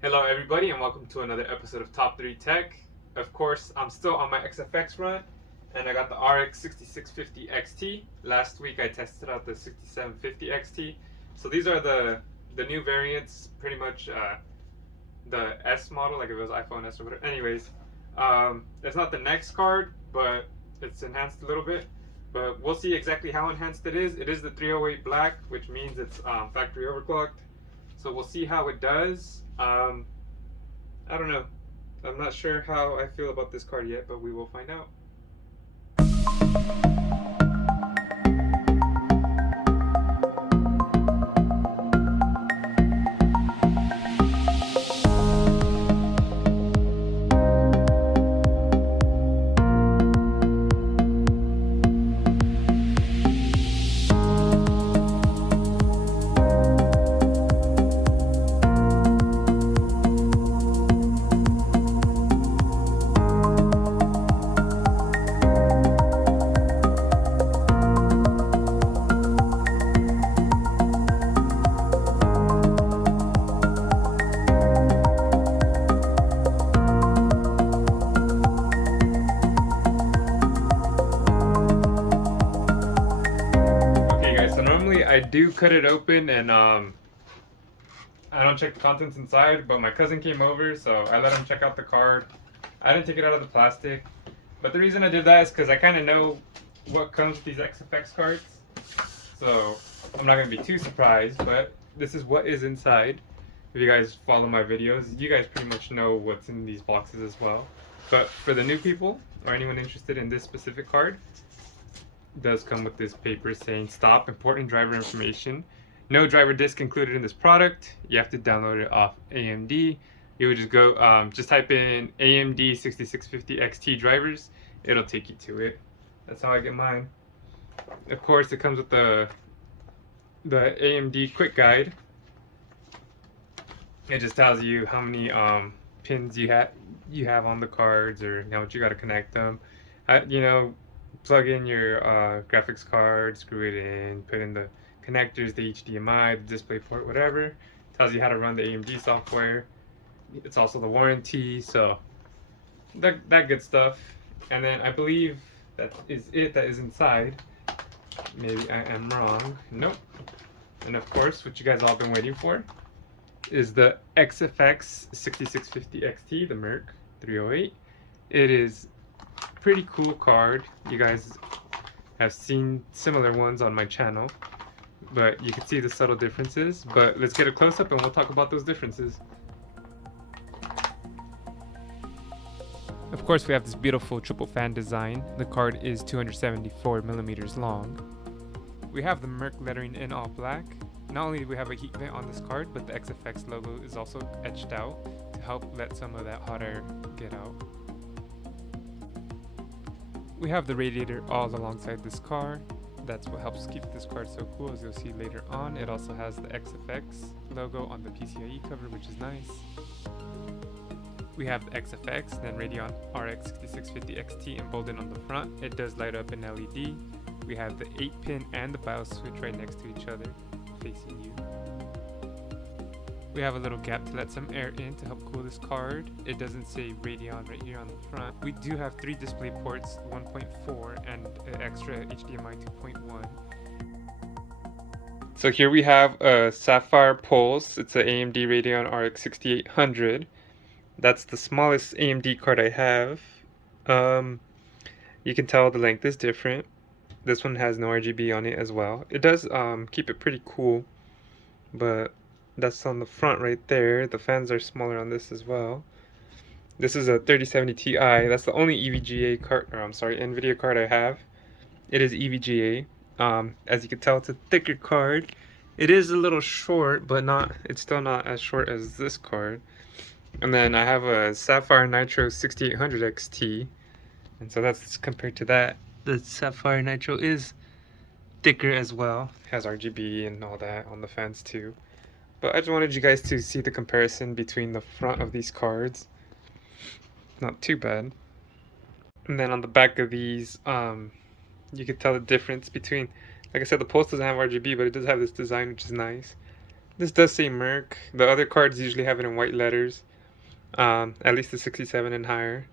Hello everybody and welcome to another episode of Top3Tech. Of course, I'm still on my XFX run and I got the RX 6650 XT. Last week I tested out the 6750 XT. So these are the new variants, pretty much the S model, like if it was iPhone S or whatever. Anyways, it's not the next card, but it's enhanced a little bit. But we'll see exactly how enhanced it is. It is the 308 black, which means it's factory overclocked. So we'll see how it does. I don't know. I'm not sure how I feel about this card yet, but we will find out. I do cut it open and I don't check the contents inside, but my cousin came over, so I let him check out the card. I didn't take it out of the plastic, but the reason I did that is because I kind of know what comes with these XFX cards, so I'm not going to be too surprised, but this is what is inside. If you guys follow my videos, you guys pretty much know what's in these boxes as well. But for the new people, or anyone interested in this specific card, does come with this paper saying stop important driver information, no driver disk included in this product. You have to download it off AMD. You would just go just type in AMD 6650 XT drivers, it'll take you to it. That's how I get mine. Of course, it comes with the AMD quick guide. It just tells you how many pins you have on the cards, or how much you got to connect them. Plug in your graphics card, screw it in, put in the connectors, the HDMI, the display port, whatever. Tells you how to run the AMD software. It's also the warranty, so that good stuff. And then I believe that is inside. Maybe I am wrong. Nope. And of course, what you guys all been waiting for is the XFX 6650 XT, the Merc 308. It is pretty cool card. You guys have seen similar ones on my channel, but you can see the subtle differences. But let's get a close-up and we'll talk about those differences. Of course, we have this beautiful triple fan design. The card is 274 millimeters long. We have the Merc lettering in all black. Not only do we have a heat vent on this card, but the XFX logo is also etched out to help let some of that hot air get out. We have the radiator all alongside this car. That's what helps keep this card so cool, as you'll see later on. It also has the XFX logo on the PCIe cover, which is nice. We have the XFX, then Radeon RX 6650 XT emboldened on the front. It does light up an LED. We have the 8-pin and the BIOS switch right next to each other, facing you. We have a little gap to let some air in to help cool this card. It doesn't say Radeon right here on the front. We do have 3 display ports, 1.4 and an extra HDMI 2.1. So here we have a Sapphire Pulse. It's an AMD Radeon RX 6800. That's the smallest AMD card I have. You can tell the length is different. This one has no RGB on it as well. It does keep it pretty cool, but that's on the front right there. The fans are smaller on this as well. This is a 3070 Ti. That's the only EVGA card, or I'm sorry, NVIDIA card I have. It is EVGA. As you can tell, it's a thicker card. It is a little short, but it's still not as short as this card. And then I have a Sapphire Nitro 6800 XT. And so that's compared to that. The Sapphire Nitro is thicker as well. It has RGB and all that on the fans too. But I just wanted you guys to see the comparison between the front of these cards. Not too bad. And then on the back of these, you can tell the difference between, like I said, the Pulse doesn't have RGB, but it does have this design, which is nice. This does say Merc. The other cards usually have it in white letters. At least the 67 and higher.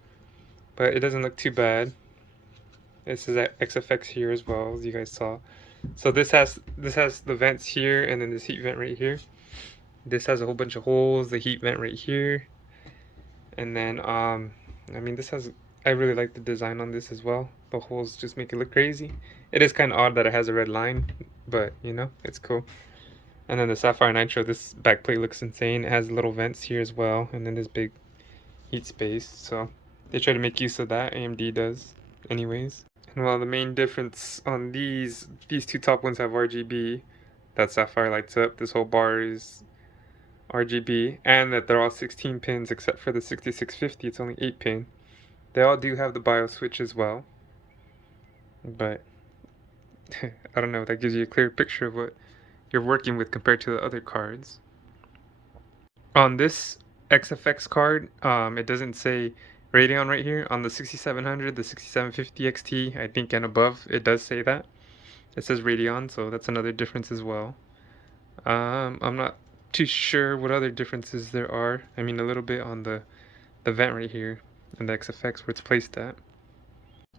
But it doesn't look too bad. This is at XFX here as well, as you guys saw. So this has the vents here, and then this heat vent right here. This has a whole bunch of holes. The heat vent right here, and then I mean, this has. I really like the design on this as well. The holes just make it look crazy. It is kind of odd that it has a red line, but you know, it's cool. And then the Sapphire Nitro, this backplate looks insane. It has little vents here as well, and then this big heat space. So they try to make use of that. AMD does, anyways. And while the main difference on these two top ones have RGB, that Sapphire lights up. This whole bar is RGB, and that they're all 16 pins except for the 6650. It's only 8 pin. They all do have the BIOS switch as well, but I don't know. That gives you a clear picture of what you're working with compared to the other cards. On this XFX card, it doesn't say Radeon right here. On the 6700, the 6750 XT, I think, and above, it does say that. It says Radeon, so that's another difference as well. I'm not too sure what other differences there are. I mean, a little bit on the vent right here and the XFX where it's placed at.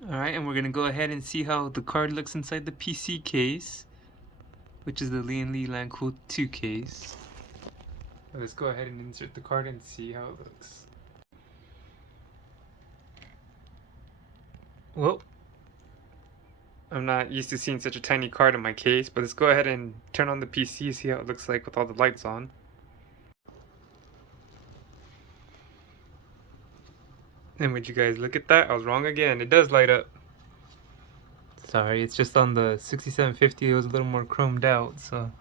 Alright, and we're going to go ahead and see how the card looks inside the PC case, which is the Lian Li Cool 2 case. Let's go ahead and insert the card and see how it looks. Well, I'm not used to seeing such a tiny card in my case, but let's go ahead and turn on the PC, see how it looks like with all the lights on. And would you guys look at that? I was wrong again. It does light up. Sorry, it's just on the 6750 it was a little more chromed out, so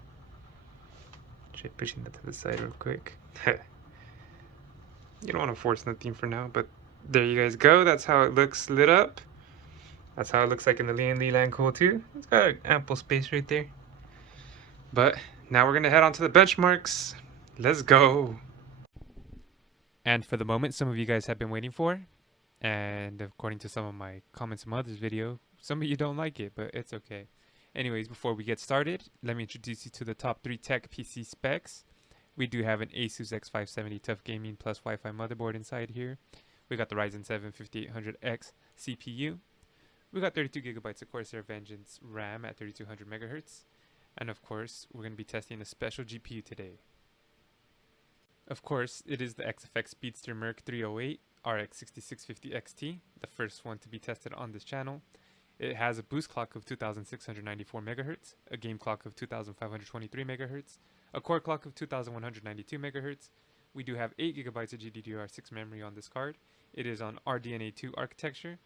try pushing that to the side real quick. You don't want to force nothing for now, but there you guys go. That's how it looks lit up. That's how it looks like in the Lian Li Cool 2. It's got ample space right there. But now we're going to head on to the benchmarks. Let's go. And for the moment some of you guys have been waiting for, and according to some of my comments in my other video, some of you don't like it, but it's okay. Anyways, before we get started, let me introduce you to the Top3Tech PC specs. We do have an Asus X570 Tough Gaming plus Wi-Fi motherboard inside here. We got the Ryzen 7 5800X CPU. We got 32GB of Corsair Vengeance RAM at 3200 MHz. And of course, we're going to be testing a special GPU today. Of course, it is the XFX Speedster Merc 308 RX 6650 XT, the first one to be tested on this channel. It has a boost clock of 2694 MHz, a game clock of 2523 MHz, a core clock of 2192 MHz. We do have 8GB of GDDR6 memory on this card. It is on RDNA 2 architecture,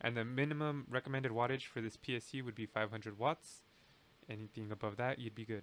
and the minimum recommended wattage for this PSU would be 500 watts. Anything above that, you'd be good.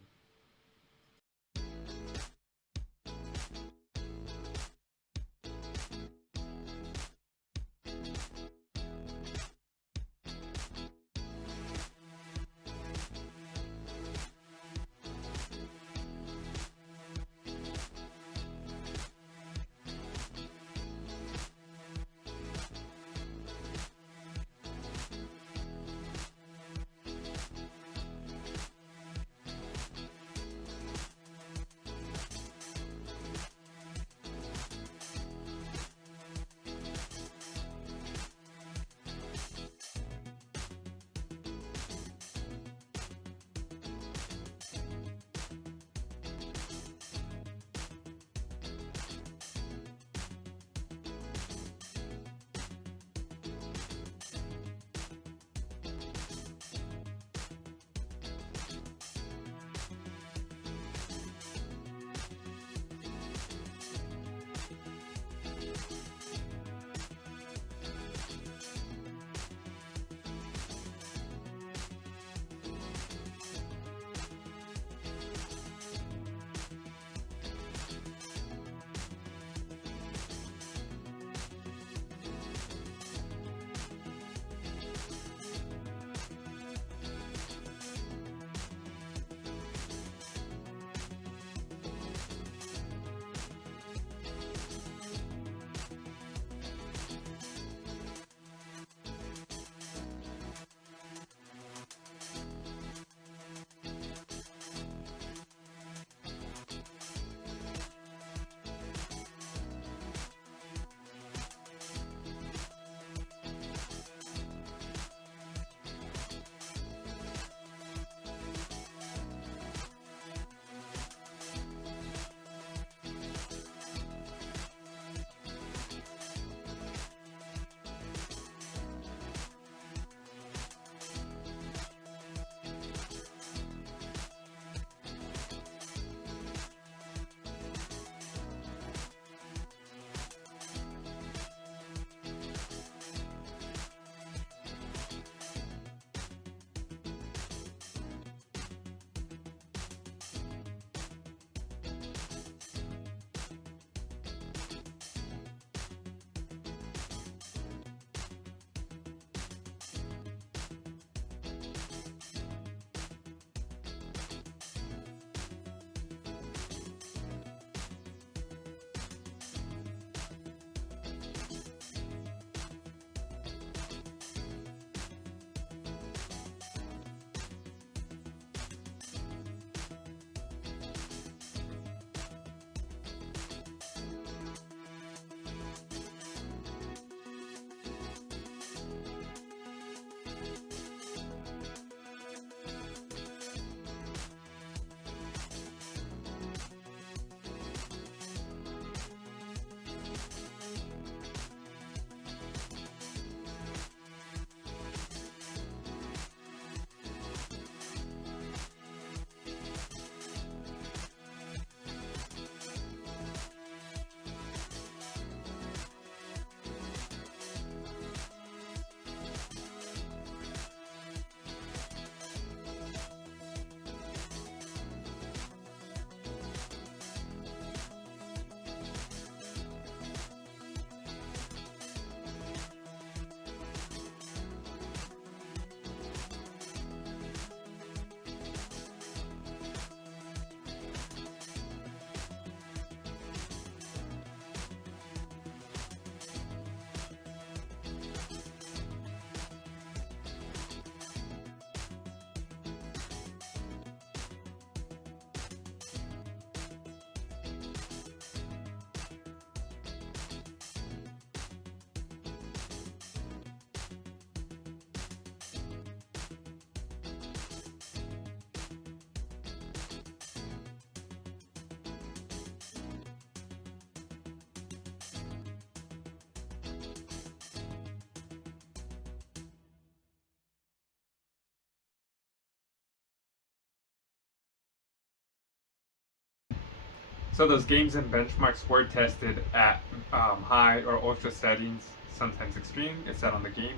So those games and benchmarks were tested at high or ultra settings, sometimes extreme. It's set on the game,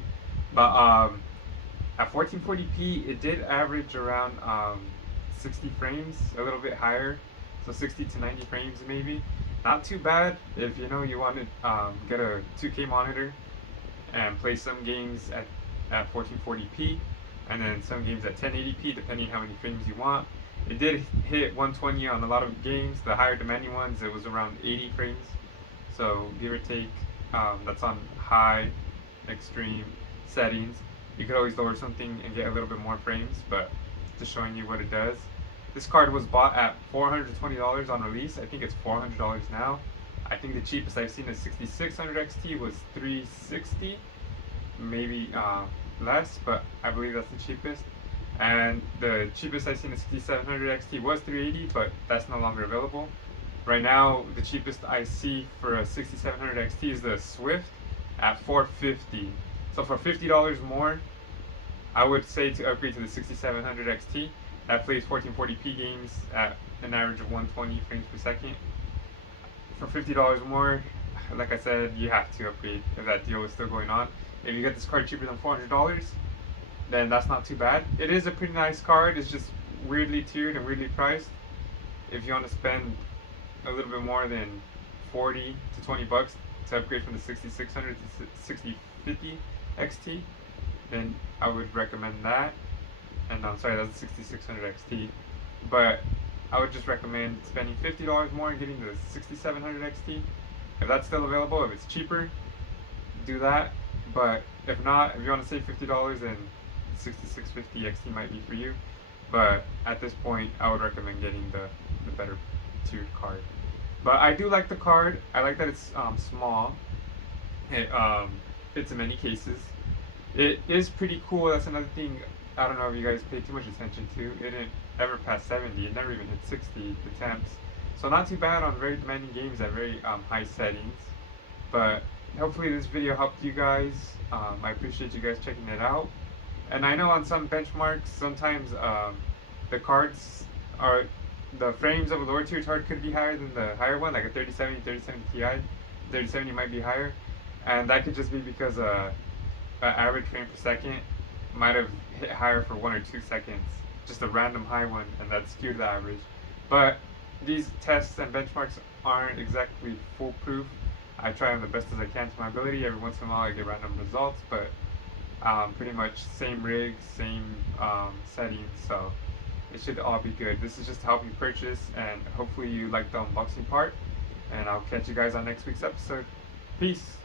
but at 1440p, it did average around 60 frames, a little bit higher, so 60 to 90 frames maybe. Not too bad if you want to get a 2K monitor and play some games at 1440p, and then some games at 1080p, depending how many frames you want. It did hit 120 on a lot of games. The higher demanding ones, it was around 80 frames. So give or take, that's on high, extreme settings. You could always lower something and get a little bit more frames, but just showing you what it does. This card was bought at $420 on release. I think it's $400 now. I think the cheapest I've seen is 6600 XT was $360, maybe less, but I believe that's the cheapest. And the cheapest I've seen is 6700 XT was $380, but that's no longer available. Right now, the cheapest I see for a 6700 XT is the Swift at $450. So for $50 more, I would say to upgrade to the 6700 XT. That plays 1440p games at an average of 120 frames per second. For $50 more, like I said, you have to upgrade if that deal is still going on. If you get this card cheaper than $400, then that's not too bad. It is a pretty nice card. It's just weirdly tiered and weirdly priced. If you want to spend a little bit more than 40 to 20 bucks to upgrade from the 6600 to 6050 XT, then I would recommend that. And I'm sorry, that's the 6600 XT. But I would just recommend spending $50 more and getting the 6700 XT. If that's still available, if it's cheaper, do that. But if not, if you want to save $50, then 6650 XT might be for you. But at this point, I would recommend getting the better tiered card. But I do like the card. I like that it's small. It fits in many cases. It is pretty cool. That's another thing. I don't know if you guys pay too much attention to. It didn't ever pass 70. It never even hit 60, the Temps. So not too bad on very demanding games at very high settings. But hopefully this video helped you guys. I appreciate you guys checking it out. And I know on some benchmarks, sometimes the cards are, the frames of a lower tier card could be higher than the higher one, like a 3070, 3070 Ti. 3070 might be higher. And that could just be because an average frame per second might have hit higher for 1 or 2 seconds, just a random high one, and that skewed the average. But these tests and benchmarks aren't exactly foolproof. I try them the best as I can to my ability. Every once in a while I get random results, but pretty much same rig, same settings, so it should all be good. This is just to help you purchase, and hopefully you like the unboxing part, and I'll catch you guys on next week's episode. Peace!